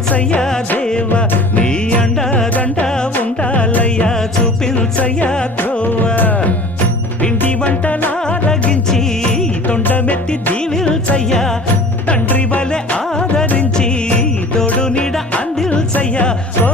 కరుణించయ్యా దేవా నీ అండదండ ఉండాలయ్యా చూపించయ్యా త్రోవా పిండి వంటలారగించి తొండమెత్తి దీవిల్చయ్యా తండ్రి వలె ఆదరించి తోడు నీడ అందిల్చయ్యా ఓ